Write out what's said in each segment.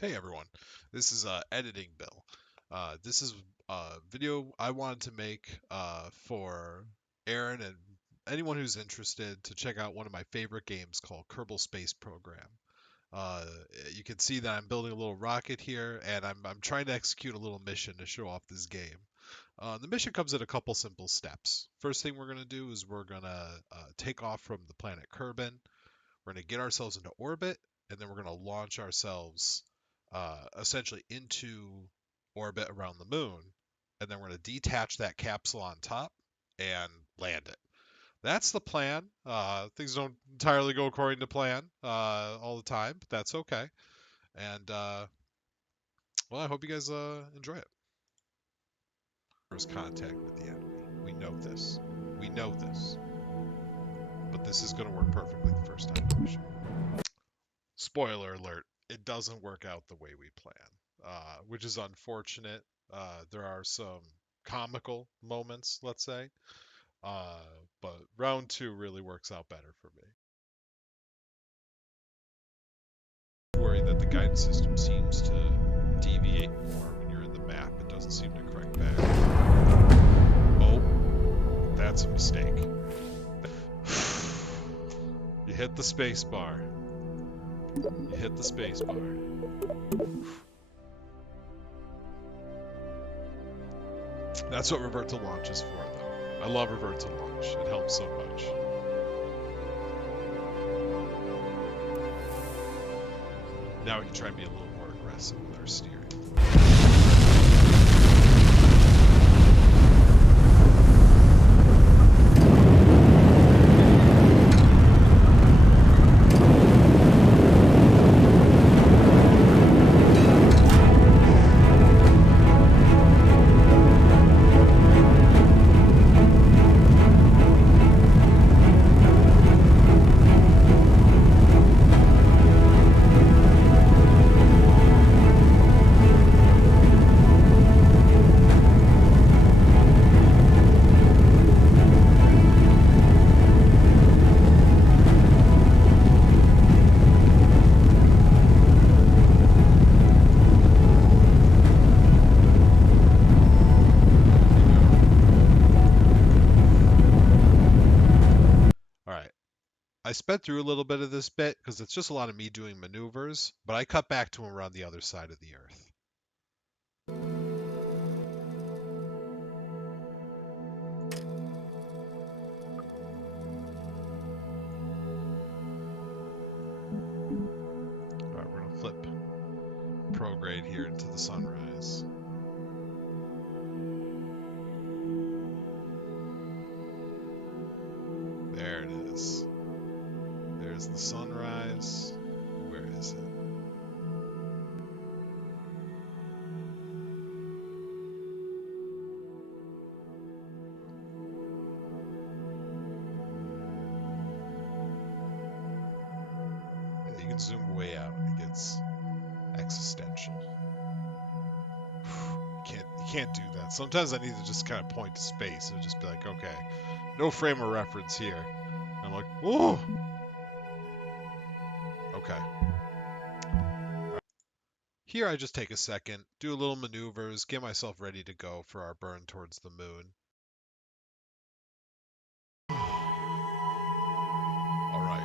Hey everyone, this is Editing Bill. This is a video I wanted to make for Aaron and anyone who's interested to check out one of my favorite games called Kerbal Space Program. Uh, you can see that I'm building a little rocket here, and I'm trying to execute a little mission to show off this game. The mission comes in a couple simple steps. First thing we're gonna do is we're gonna take off from the planet Kerbin. We're going to get ourselves into orbit, and then we're going to launch ourselves essentially into orbit around the moon. And then we're going to detach that capsule on top and land it. That's the plan. Things don't entirely go according to plan all the time, but that's okay. And well, I hope you guys enjoy it. First contact with the enemy. We know this. We know this. But this is going to work perfectly the first time. Spoiler alert, it doesn't work out the way we plan, which is unfortunate. There are some comical moments, let's say, uh, but round two really works out better for me. Worry that the guidance system seems to deviate more when you're in the map. It doesn't seem to correct back. Oh, that's a mistake. You hit the space bar. You hit the space bar. That's what revert to launch is for, though. I love revert to launch. It helps so much. Now we can try and be a little more aggressive with our steering. Alright, I sped through a little bit of this bit because it's just a lot of me doing maneuvers, but I cut back to him around the other side of the Earth. Alright, we're gonna flip prograde here into the sunrise. There it is. There's the sunrise. Where is it? Yeah, you can zoom way out. It gets existential. You can't do that. Sometimes I need to just kind of point to space and just be like, okay, no frame of reference here. And I'm like, whoa. Okay. Here I just take a second, do a little maneuvers, get myself ready to go for our burn towards the moon. Alright.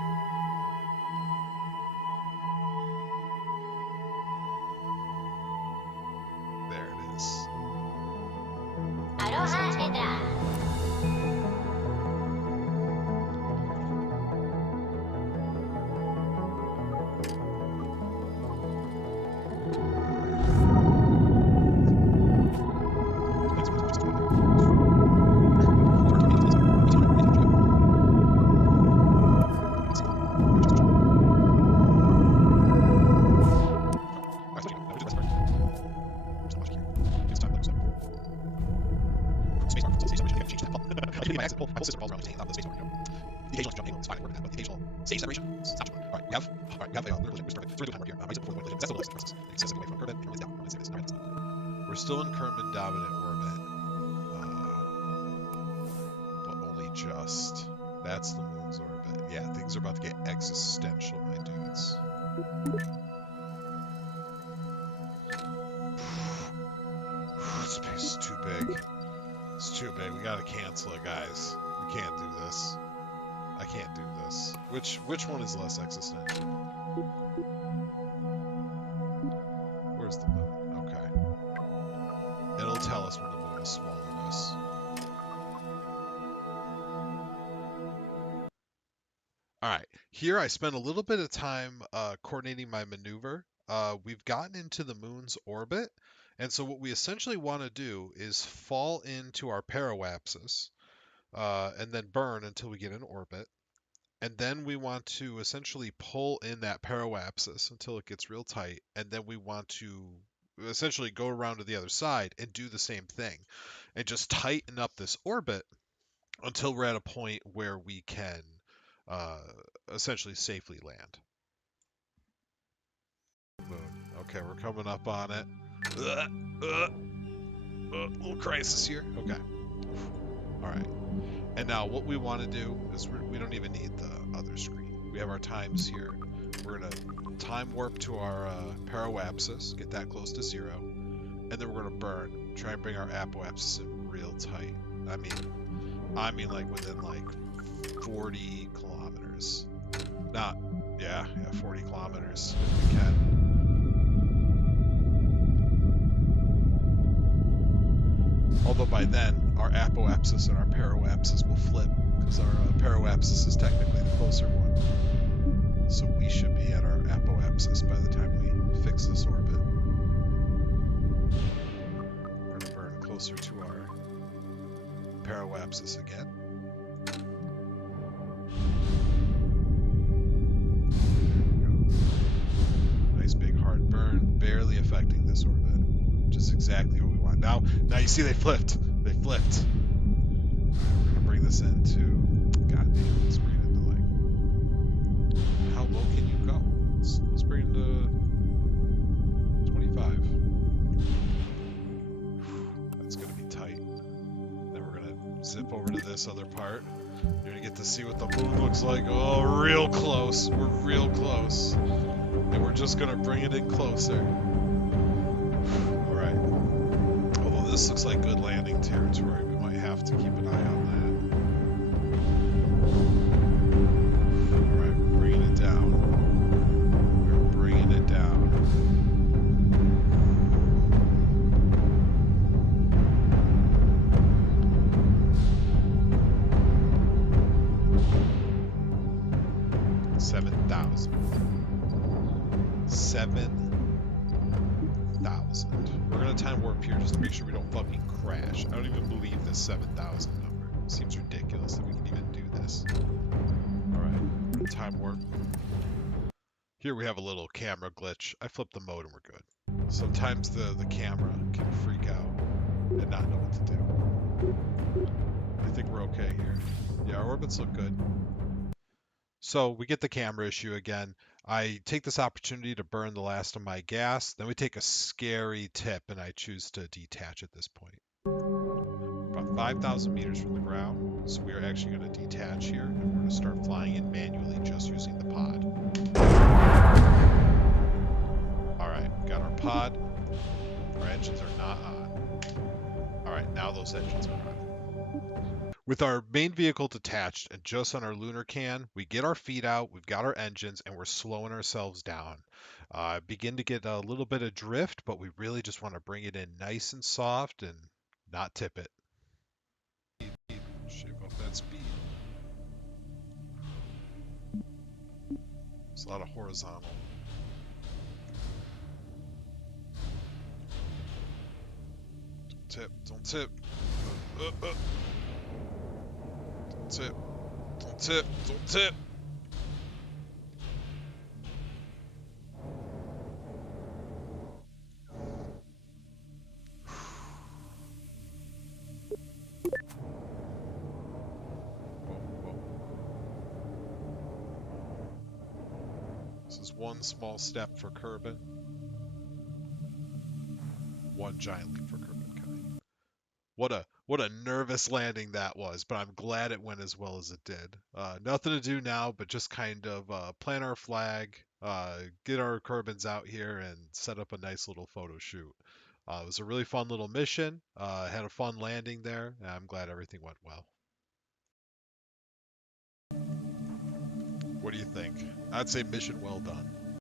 There it is. We're still in Kerman dominant orbit, but only just. That's the moon's orbit. Yeah, things are about to get existential, my dudes. big. It's too big. We gotta cancel it, guys. We can't do this. I can't do this. Which one is less existential? Where's the moon? Okay. It'll tell us when the moon is small to us. All right. Here I spent a little bit of time coordinating my maneuver. We've gotten into the moon's orbit, and so what we essentially want to do is fall into our parallaxis and then burn until we get in orbit. And then we want to essentially pull in that parallaxis until it gets real tight. And then we want to essentially go around to the other side and do the same thing and just tighten up this orbit until we're at a point where we can uh, essentially safely land. Moon. Okay, we're coming up on it. Little crisis here. Okay. All right. And now what we want to do is we don't even need the other screen. We have our times here. We're going to time warp to our parallaxis, get that close to 0, and then we're going to burn. Try and bring our apoapsis in real tight. I mean like within like 40 kilometers. Not, yeah, 40 kilometers if we can. Although by then, our apoapsis and our parallaxis will flip, because our parallaxis is technically the closer one. So we should be at our apoapsis by the time we fix this orbit. We're going to burn closer to our parallaxis again. There we go. Nice big hard burn, barely affecting this orbit, which is exactly what we want. Now you see they flipped. They flipped. We're gonna bring this into. God damn, let's bring it into like. How low can you go? Let's bring it to 25. That's gonna be tight. Then we're gonna zip over to this other part. You're gonna get to see what the moon looks like. Oh, real close. We're real close. And we're just gonna bring it in closer. Alright. Although this looks like good landing territory, we might have to keep an eye on that. Alright, we're bringing it down. We're bringing it down. We're gonna time warp here just to make sure we don't fucking crash. I don't even believe this 7,000 number. It seems ridiculous that we can even do this. Alright, time warp. Here we have a little camera glitch. I flipped the mode and we're good. Sometimes the camera can freak out and not know what to do. I think we're okay here. Yeah, our orbits look good. So we get the camera issue again. I take this opportunity to burn the last of my gas. Then we take a scary tip and I choose to detach at this point. About 5,000 meters from the ground. So we are actually going to detach here and we're going to start flying in manually just using the pod. Alright, got our pod. Our engines are not on. Alright, now those engines are on. With our main vehicle detached and just on our lunar can, we get our feet out, we've got our engines, and we're slowing ourselves down. Begin to get a little bit of drift, but we really just want to bring it in nice and soft and not tip it. Shape up that speed. It's a lot of horizontal. Don't tip, don't tip. Don't tip, don't tip, don't tip. This is one small step for Kerbin, one giant leap for Kerbin, Kenny. What a nervous landing that was, but I'm glad it went as well as it did. Nothing to do now, but just kind of plant our flag, get our Kerbins out here, and set up a nice little photo shoot. It was a really fun little mission. Had a fun landing there, and I'm glad everything went well. What do you think? I'd say mission well done.